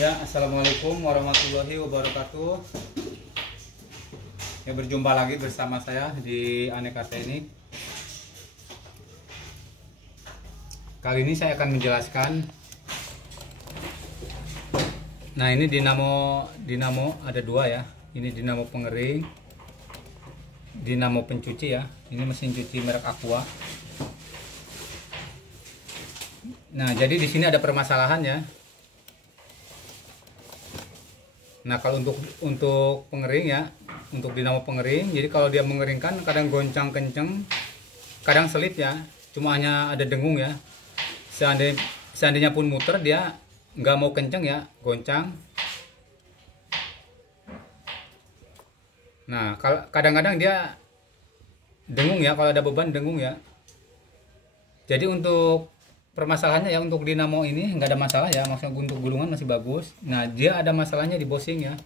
Ya, assalamualaikum warahmatullahi wabarakatuh. Ya, berjumpa lagi bersama saya di Aneka Teknik. Kali ini saya akan menjelaskan. Nah, ini dinamo ada dua ya. Ini dinamo pengering, dinamo pencuci ya. Ini mesin cuci merek Aqua. Nah, jadi di sini ada permasalahan ya. Nah, kalau untuk pengering ya, untuk dinamo pengering, jadi kalau dia mengeringkan kadang goncang kenceng, kadang selip ya, cuma hanya ada dengung ya. Seandainya pun muter dia nggak mau kenceng ya, goncang. Nah, kadang-kadang dia dengung ya, kalau ada beban dengung ya. Jadi untuk permasalahannya ya, untuk dinamo ini nggak ada masalah ya, maksudnya untuk gulungan masih bagus. Nah, dia ada masalahnya di bosing ya.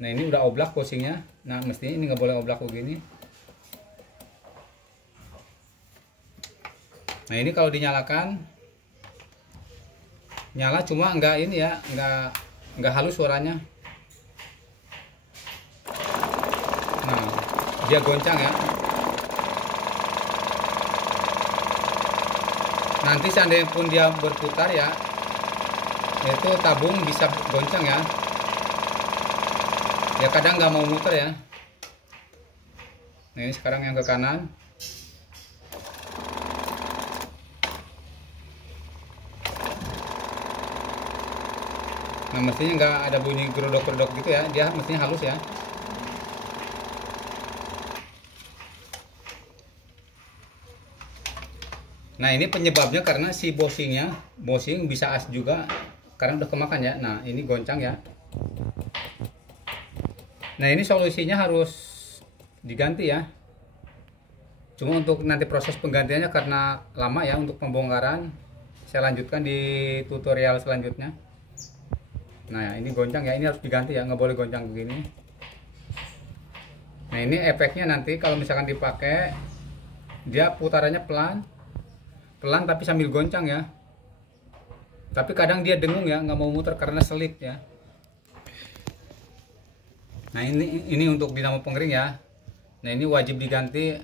Nah, ini udah oblak bosingnya. Nah, mestinya ini nggak boleh oblak begini. Nah, ini kalau dinyalakan nyala, cuma nggak ini ya, nggak halus suaranya. Nah, dia goncang ya. Nanti seandainya pun dia berputar ya, itu tabung bisa goncang ya. Ya kadang nggak mau muter ya. Nah, ini sekarang yang ke kanan. Nah, mestinya nggak ada bunyi gerodok-gerodok gitu ya, dia mestinya halus ya. Nah, ini penyebabnya karena si bosing bisa as juga karena udah kemakan ya. Nah, ini goncang ya. Nah, ini solusinya harus diganti ya. Cuma untuk nanti proses penggantiannya karena lama ya, untuk pembongkaran saya lanjutkan di tutorial selanjutnya. Nah, ini goncang ya, ini harus diganti ya, nggak boleh goncang begini. Nah, ini efeknya nanti kalau misalkan dipakai, dia putarannya pelan tapi sambil goncang ya. Tapi kadang dia dengung ya, nggak mau muter karena selip ya. Nah, ini untuk dinamo pengering ya. Nah, ini wajib diganti.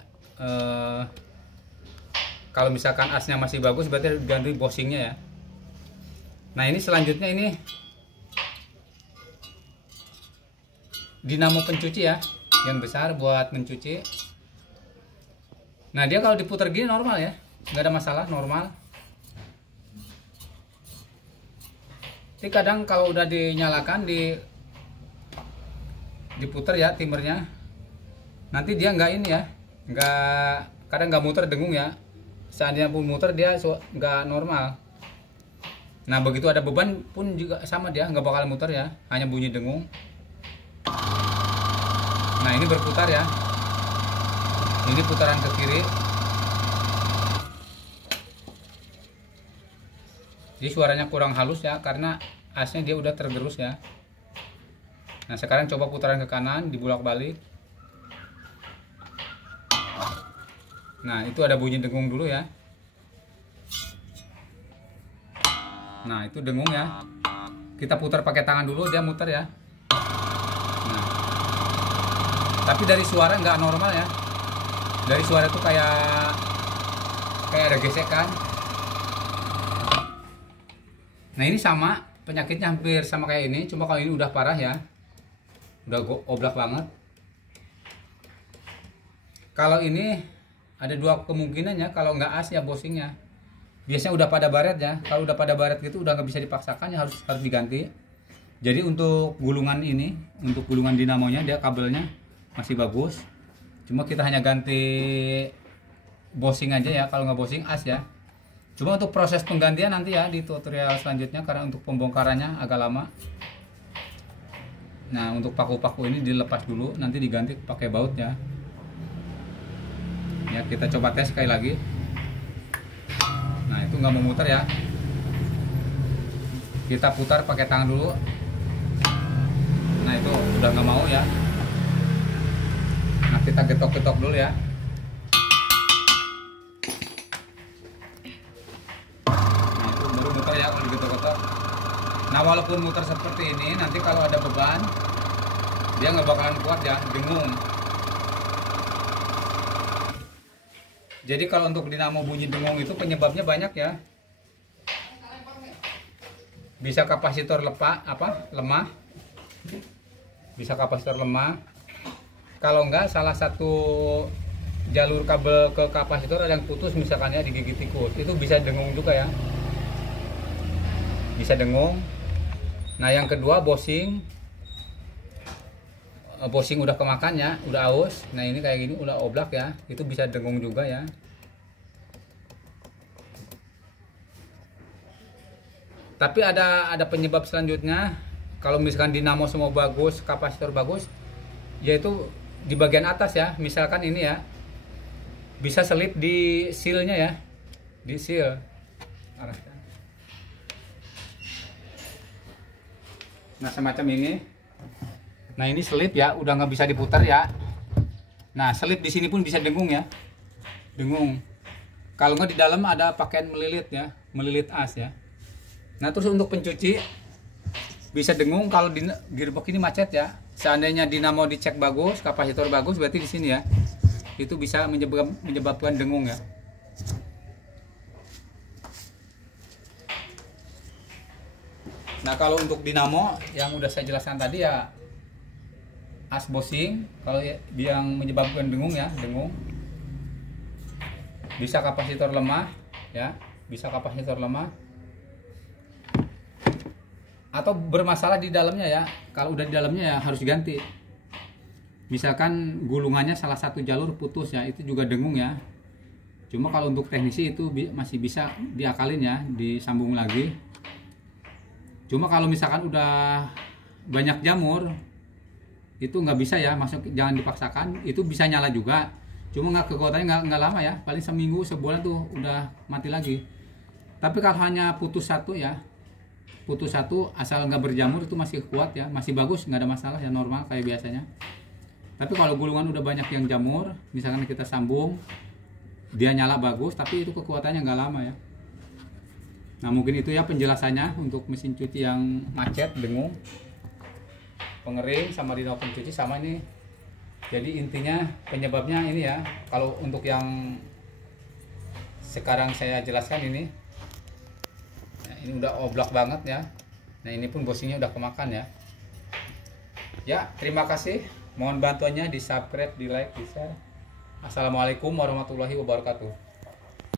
Kalau misalkan asnya masih bagus berarti diganti bosingnya ya. Nah, ini selanjutnya ini dinamo pencuci ya, yang besar buat mencuci. Nah, dia kalau diputar gini normal ya, nggak ada masalah, normal. Tapi kadang kalau udah dinyalakan diputar ya timernya, nanti dia nggak ini ya, kadang nggak muter, dengung ya. Seandainya pun muter dia nggak normal. Nah, begitu ada beban pun juga sama, dia nggak bakal muter ya, hanya bunyi dengung. Nah, ini berputar ya, ini putaran ke kiri. Jadi suaranya kurang halus ya, karena asnya dia udah tergerus ya. Nah, sekarang coba putaran ke kanan, dibulak-balik. Nah, itu ada bunyi dengung dulu ya. Nah, itu dengung ya. Kita putar pakai tangan dulu, dia muter ya. Nah, tapi dari suara nggak normal ya. Dari suara itu kayak ada gesekan. Nah, ini sama, penyakitnya hampir sama kayak ini, cuma kalau ini udah parah ya, udah oblak banget. Kalau ini ada dua kemungkinan ya, kalau nggak as ya bosingnya. Biasanya udah pada baret ya, kalau udah pada baret gitu udah nggak bisa dipaksakan ya, harus diganti. Jadi untuk gulungan ini, untuk gulungan dinamonya, dia kabelnya masih bagus, cuma kita hanya ganti bosing aja ya, kalau nggak bosing as ya. Cuma untuk proses penggantian nanti ya di tutorial selanjutnya, karena untuk pembongkarannya agak lama. Nah, untuk paku-paku ini dilepas dulu, nanti diganti pakai baut ya. Ya, kita coba tes sekali lagi. Nah, itu nggak mau muter ya. Kita putar pakai tangan dulu. Nah, itu udah nggak mau ya. Nah, kita getok-getok dulu ya. Nah, itu baru muter ya. Nah walaupun muter seperti ini, nanti kalau ada beban dia nggak bakalan kuat ya, dengung. Jadi kalau untuk dinamo bunyi dengung itu penyebabnya banyak ya. Bisa kapasitor lemah. Bisa kapasitor lemah. Kalau enggak salah satu jalur kabel ke kapasitor ada yang putus misalkan ya, digigit tikus, itu bisa dengung juga ya, bisa dengung. Nah yang kedua bosing udah kemakan ya, udah aus. Nah ini kayak gini udah oblak ya, itu bisa dengung juga ya. Tapi ada penyebab selanjutnya. Kalau misalkan dinamo semua bagus, kapasitor bagus, yaitu di bagian atas ya, misalkan ini ya, bisa selip di sealnya ya, di seal. Nah semacam ini. Nah ini selip ya, udah nggak bisa diputar ya. Nah selip di sini pun bisa dengung ya, dengung. Kalau nggak di dalam ada pakaian melilit ya, melilit as ya. Nah terus untuk pencuci bisa dengung kalau di gearbox ini macet ya. Seandainya dinamo dicek bagus, kapasitor bagus, berarti di sini ya, itu bisa menyebabkan dengung ya. Nah kalau untuk dinamo yang udah saya jelaskan tadi ya, as bosing kalau yang menyebabkan dengung ya, dengung. Bisa kapasitor lemah ya, bisa kapasitor lemah. Atau bermasalah di dalamnya ya. Kalau udah di dalamnya ya harus diganti. Misalkan gulungannya salah satu jalur putus ya, itu juga dengung ya. Cuma kalau untuk teknisi itu masih bisa diakalin ya, disambung lagi. Cuma kalau misalkan udah banyak jamur, itu nggak bisa ya, jangan dipaksakan. Itu bisa nyala juga, cuma kekuatannya nggak lama ya, paling seminggu sebulan tuh udah mati lagi. Tapi kalau hanya putus satu ya, putus satu asal nggak berjamur itu masih kuat ya, masih bagus, nggak ada masalah ya, normal kayak biasanya. Tapi kalau gulungan udah banyak yang jamur, misalkan kita sambung, dia nyala bagus, tapi itu kekuatannya nggak lama ya. Nah mungkin itu ya penjelasannya untuk mesin cuci yang macet, dengung, pengering sama dinamo pencuci sama ini. Jadi intinya penyebabnya ini ya. Kalau untuk yang sekarang saya jelaskan ini, nah ini udah oblak banget ya. Nah ini pun bosingnya udah kemakan ya. Ya terima kasih. Mohon bantuannya di subscribe, di like, di share. Assalamualaikum warahmatullahi wabarakatuh.